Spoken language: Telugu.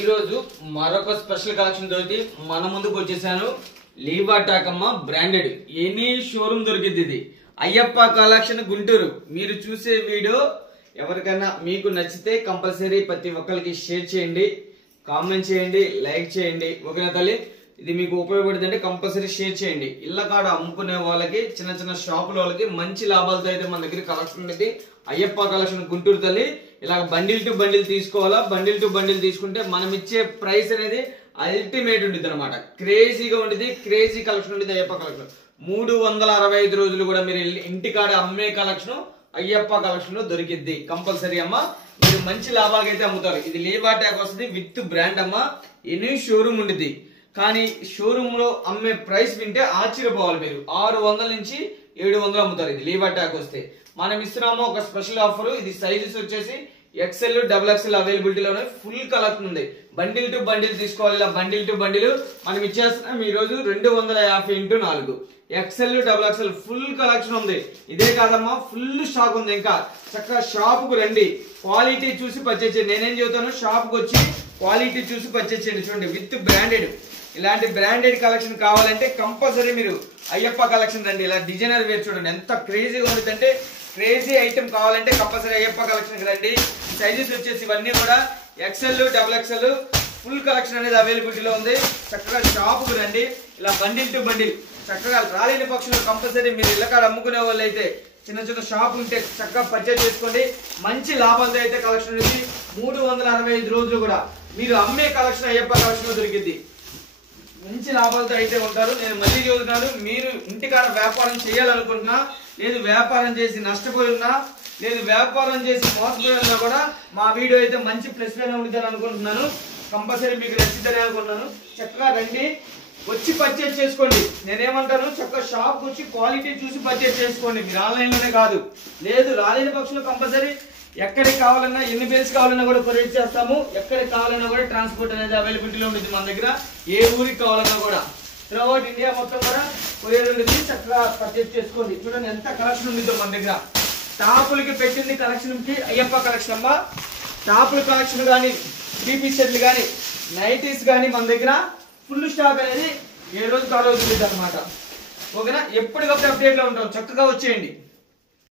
ఈ రోజు మరొక స్పెషల్ కలెక్షన్ తోటి మన ముందుకు వచ్చేసాను. లీవా టాకమ్మ బ్రాండెడ్ ఎనీ షోరూమ్ దొరికింది. ఇది అయ్యప్ప కలెక్షన్ గుంటూరు. మీరు చూసే వీడియో ఎవరికైనా మీకు నచ్చితే కంపల్సరీ ప్రతి ఒక్కరికి షేర్ చేయండి, కామెంట్ చేయండి, లైక్ చేయండి. ఓకేనా తల్లి? ఇది మీకు ఉపయోగపడుతుంటే కంపల్సరీ షేర్ చేయండి. ఇళ్ళ కాడ అమ్ముకునే వాళ్ళకి, చిన్న చిన్న షాపుల వాళ్ళకి మంచి లాభాలతో అయితే మన దగ్గర కలెక్షన్ ఉండేది. అయ్యప్ప కలెక్షన్ గుంటూరు తల్లి. ఇలా బండిల్ టు బండిల్ తీసుకోవాలా. బండిల్ టు బండిల్ తీసుకుంటే మనం ఇచ్చే ప్రైస్ అనేది అల్టిమేట్ ఉంటుంది అనమాట. క్రేజీగా ఉంటుంది, క్రేజీ కలెక్షన్ ఉంటుంది అయ్యప్ప కలెక్షన్. 365 రోజులు కూడా మీరు ఇంటికాడ అమ్మే కలెక్షన్ అయ్యప్ప కలెక్షన్ లో దొరికిద్ది కంపల్సరీ అమ్మ. మీరు మంచి లాభాలకి అయితే అమ్ముతారు. ఇది లీవా ట్యాగ్ వస్తుంది విత్ బ్రాండ్ అమ్మ. ఎనీ షోరూమ్ ఉంటుంది, కానీ షోరూమ్ లో అమ్మే ప్రైస్ వింటే ఆశ్చర్యపోవాలి మీరు. 600 నుంచి 700 అమ్ముతారు ఇది లీవా ట్యాగ్ వస్తే. మనం ఇస్తున్నాము ఒక స్పెషల్ ఆఫర్. ఇది సైజెస్ వచ్చేసి XL, XXL అవైలబిలిటీలో ఫుల్ కలెక్షన్ ఉంది. బండిల్ టు బండిల్ తీసుకోవాలి. ఇలా బండిల్ టు బండిల్ మనం ఇచ్చేస్తున్నాం ఈ రోజు 250 x XL, XXL full collection ఉంది. ఇదే కాదమ్మా, ఫుల్ స్టాక్ ఉంది. ఇంకా చక్కగా షాప్ కు రండి, క్వాలిటీ చూసి పర్చేస్ చేయండి. నేనేం చెబుతాను, షాప్ కు వచ్చి క్వాలిటీ చూసి పర్చేస్ చేయండి. చూడండి విత్ బ్రాండెడ్. ఇలాంటి బ్రాండెడ్ కలెక్షన్ కావాలంటే కంపల్సరీ మీరు అయ్యప్ప కలెక్షన్ రండి. ఇలా డిజైనర్ వేర్ చూడండి ఎంత క్రేజీగా ఉంటుందంటే, క్రేజీ ఐటమ్ కావాలంటే కంపల్సరీ అయ్యప్ప కలెక్షన్ రండి. సైజెస్ వచ్చేసి ఇవన్నీ కూడా XL, XXL ఫుల్ కలెక్షన్ అనేది అవైలబిలిటీలో ఉంది. చక్కగా షాప్ కు రండి. ఇలా బండిల్ టు బండిల్ చక్కగా రాలేని పక్షులు కంపల్సరీ మీరు ఇళ్ళకాడ అమ్ముకునే వాళ్ళు అయితే, చిన్న చిన్న షాప్ ఉంటే చక్కగా పర్చేజ్ చేసుకోండి. మంచి లాభాలతో అయితే కలెక్షన్ ఉంది. 365 రోజులు కూడా మీరు అమ్మే కలెక్షన్ అయ్యప్ప కలెక్షన్ దొరికింది. మంచి లాభాలతో అయితే ఉంటారు. నేను మళ్ళీ చెబుతున్నాను, మీరు ఇంటికాడ వ్యాపారం చేయాలనుకుంటున్నా, లేదు వ్యాపారం చేసి నష్టపోయినా, లేదు వ్యాపారం చేసి మోసపోయినా కూడా మా వీడియో అయితే మంచి ప్లస్ లోనే ఉంటుందని అనుకుంటున్నాను. కంపల్సరీ మీకు నచ్చిందని అనుకుంటున్నాను. చక్కగా రండి, వచ్చి పర్చేజ్ చేసుకోండి. నేనేమంటాను, చక్కగా షాప్ వచ్చి క్వాలిటీ చూసి పర్చేజ్ చేసుకోండి. మీరు ఆన్లైన్ లోనే కాదు, లేదు రాలేని పక్షులు కంపల్సరీ ఎక్కడికి కావాలన్నా, ఎన్ని బేల్స్ కావాలన్నా కూడా కొరియర్ చేస్తాము. ఎక్కడికి కావాలన్నా కూడా ట్రాన్స్పోర్ట్ అనేది అవైలబిలిటీలో ఉంటుంది మన దగ్గర. ఏ ఊరికి కావాలన్నా కూడా త్రూఅవుట్ ఇండియా మొత్తం కూడా కొరియర్ ఉంటుంది. చక్కగా పర్చేజ్ చేసుకోండి. చూడండి ఎంత కలెక్షన్ ఉంటుందో మన దగ్గర. టాపులకి పెట్టింది కలెక్షన్ కి అయ్యప్ప కలెక్షన్ అమ్మా. టాపుల కలెక్షన్ కానీ, బీపీ సెట్లు కానీ, నైటీస్ కానీ మన దగ్గర ఫుల్ స్టాక్ అనేది ఏ రోజు కాల్ అవుతుంది అనమాట. ఓకేనా? ఎప్పటికప్పుడు అప్డేట్ లో ఉంటాం. చక్కగా వచ్చేయండి.